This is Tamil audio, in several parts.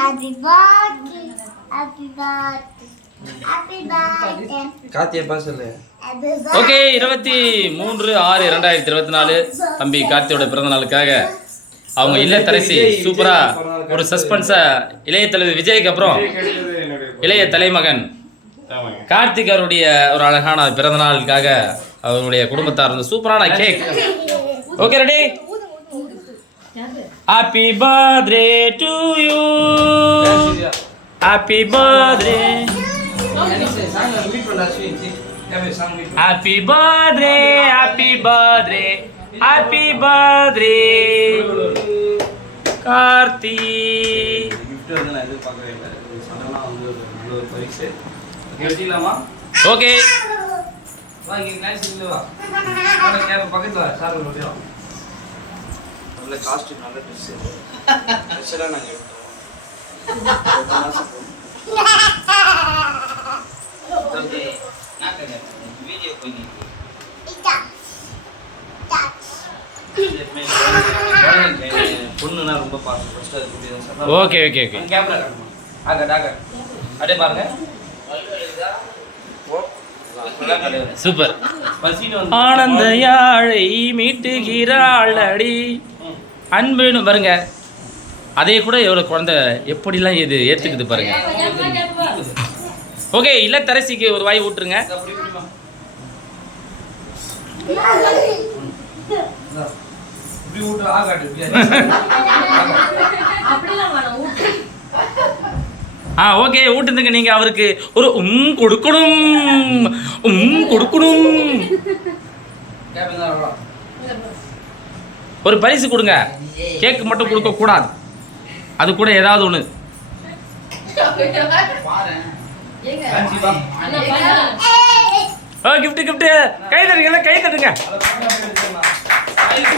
Happy birthday. Okay இருபத்தி மூன்று ஆறு இரண்டாயிரத்தி இருபத்தி நாலு. தம்பி கார்த்தியோட பிறந்த நாளுக்காக அவங்க இல்லத்தரசி சூப்பரா ஒரு சஸ்பென்ஸா இளைய தலைவர் விஜய்க்கு அப்புறம் இளைய தலைமகன் கார்த்திக் அவருடைய ஒரு அழகான பிறந்த நாளுக்காக அவருடைய குடும்பத்தார் வந்து சூப்பரான cake okay ready happy birthday to you happy birthday happy birthday happy birthday happy birthday Karthi okay பக்கத்துல சார் முடியும் நல்ல காஸ்டியூம் நல்ல ட்ரெஸ் ட்ரெஸ் எல்லாம் நாங்க எடுத்தோம். வீடியோ போய் பொண்ணுனா ரொம்ப பாசம் ஃபர்ஸ்ட் அது புரியுது ஓகே ஓகே ஓகே. கேமரா காட்டுமா? ஆகட் ஆகட் அப்படியே பாருங்க. சூப்பர். ஆனந்த யாழை மீட்டுகிறாள் அடி. அன்புன்னு பாருங்க. அதே கூட எவ்வளோ குழந்தை எப்படிலாம் இது ஏற்றுக்குது பாருங்க. ஓகே இல்லத்தரசிக்கு ஒரு வாய் விட்டுருங்க ஆ ஓகே ஊட்டுந்துங்க நீங்கள் அவருக்கு. ஒரு உம் கொடுக்கணும். உம் கொடுக்கணும். ஒரு பரிசு கொடுங்க. கேக் மட்டும் கொடுக்க கூடாது. அது கூட ஏதாவது ஒன்று ஓ கிஃப்ட் கிஃப்ட் கை தட்டுங்க கை தட்டுங்க. நாளைக்கு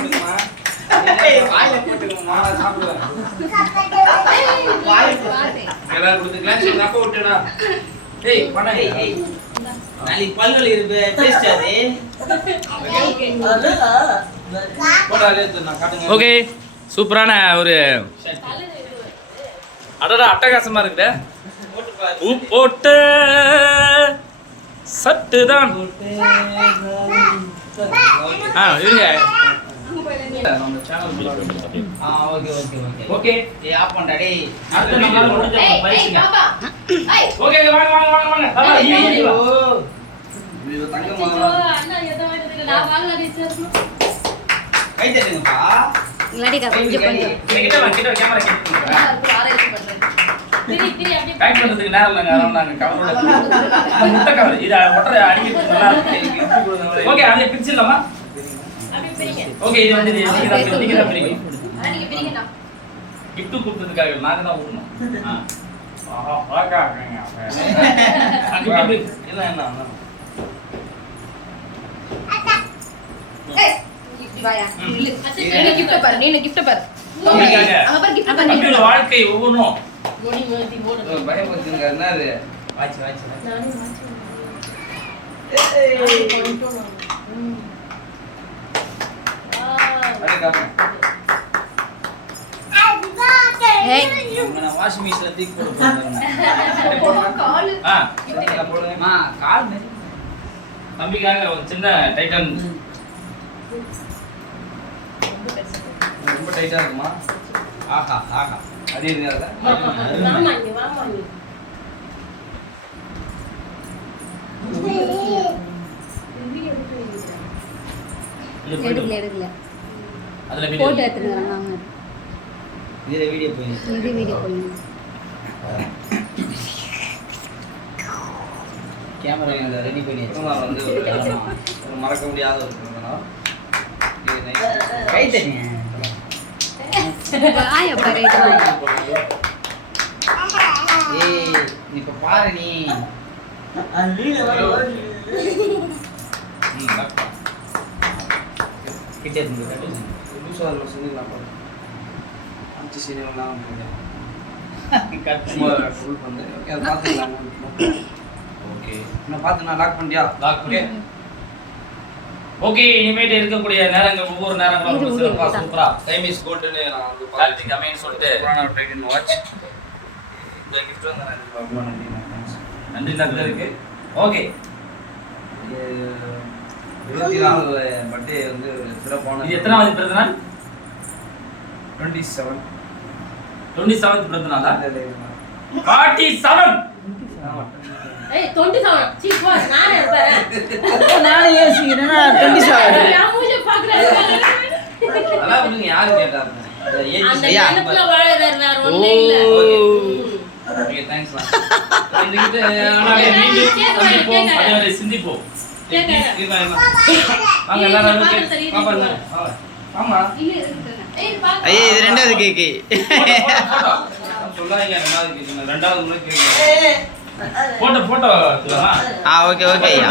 ஓகே சூப்பரான ஒரு அடடா அட்டகாசமா இருக்குதே. பூ போட்ட சட்டு தான். ஆ இருங்க. நம்ம ஓகே ஆஃப் பண்ணடா அடுத்த முடிஞ்ச பரிசுங்க ஓகே வாங்க வாங்க வாங்க வாங்க அண்ணா எதை வாங்கிட்டு? நான். கை தட்டுங்கப்பா இல்லாட்டிக்கா, கொஞ்சம் கொஞ்சம். கிட்ட வா, கிட்ட camera கிட்ட ஆராய்ச்சி பண்றேன். திரி, திரி, அப்படியே பேக் பண்றதுக்கு நேரம் இல்லைங்க அதனால நாங்க கவரோட முட்டை கவர் இதை ஒட்டரை அடிக்கிறதுக்கு நல்லா இருக்கு ஓகே அதை பிரிச்சிடலாமா அப்படியே பிரிங்க. ஓகே இது வந்து நீங்க தான் பிரிங்க நீங்க பிரிங்கண்ணா. கிஃப்ட் கொடுத்ததுக்காக நாங்க தான் ஆ. ஆஹா, பிரி. இல்ல என்ன அண்ணா. ஏய், இப்படி வாயா. நீனு gift பாரு, gift. அங்க பாரு, gift பாரு, தம்பியோட. வாழ்க்கை ஒவ்வொன்றும். என்ன அது வாட்ச் வாட்ச் வாஷிங் மிஷின்ல தூக்கி போட்டு போறேன். காலு. தம்பிக்காக ஒரு சின்ன டைட்டன். ரொம்ப டைட்டா இருக்குமா? ஆஹா ஆஹா. அது இருக்காத. இது. எடுக்கல எடுக்கல. அதுல போட்டோ வாங்க. இதுல வீடியோ போய். இது வீடியோ போடுங்க கேமரா ரெடி பண்ணி வந்து மறக்க முடியாத ஒரு இப்ப பாரு நீ. கிட்ட இருந்து. அஞ்சு பார்த்துக்கலாம். ஓகே. நான் பார்த்து நான் lock பண்ணிட்டியா? லாக் பண்ணி. ஓகே இனிமேட்டு இருக்கக்கூடிய நேரங்கள் ஒவ்வொரு நேரங்களும் சிறப்பா சூப்பரா. Time is gold ன்னு நான் வந்து கார்த்திக் அமைன்னு சொல்லிட்டு. watch. இந்த வந்து ரொம்ப நன்றி. நன்றி நண்பருக்கு ஓகே. இருபத்தி நாலு பர்த்டே வந்து சிறப்பான இது எத்தனாவது பிறந்த நாள்? டுவெண்ட்டி செவன் டுவெண்ட்டி செவன்த் பிறந்த நாளா ஃபார்ட்டி செவன் ஏய், 27. சீ, போ, நானே இருப்பேன். நானும் யோசிக்கிறேன்னா டுவெண்ட்டி செவன் என் மூஞ்சிய பார்க்கறாரு. அதெல்லாம் விடுங்க யாரு கேட்டாரு அந்த age அந்த சரியா? நினைப்புல வாழறாரு, வேற ஒண்ணும் இல்ல. Okay, thanks மா. இந்த gift, ஆனா, ஆனா, மீண்டும் கேட்கறேன், சந்திப்போம். வாங்க எல்லாரும் பாப்பா. ஆமா. ஐயே இது ரெண்டாவது கேக்கு சொல்லாதீங்க ரெண்டாவது கேக்குங்க ரெண்டாவது முறை கேக்குங்க போட்டோ போட்டோ ஆ ஓகே ஓகே ஐயா.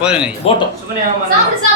போதுங்க போட்டோ.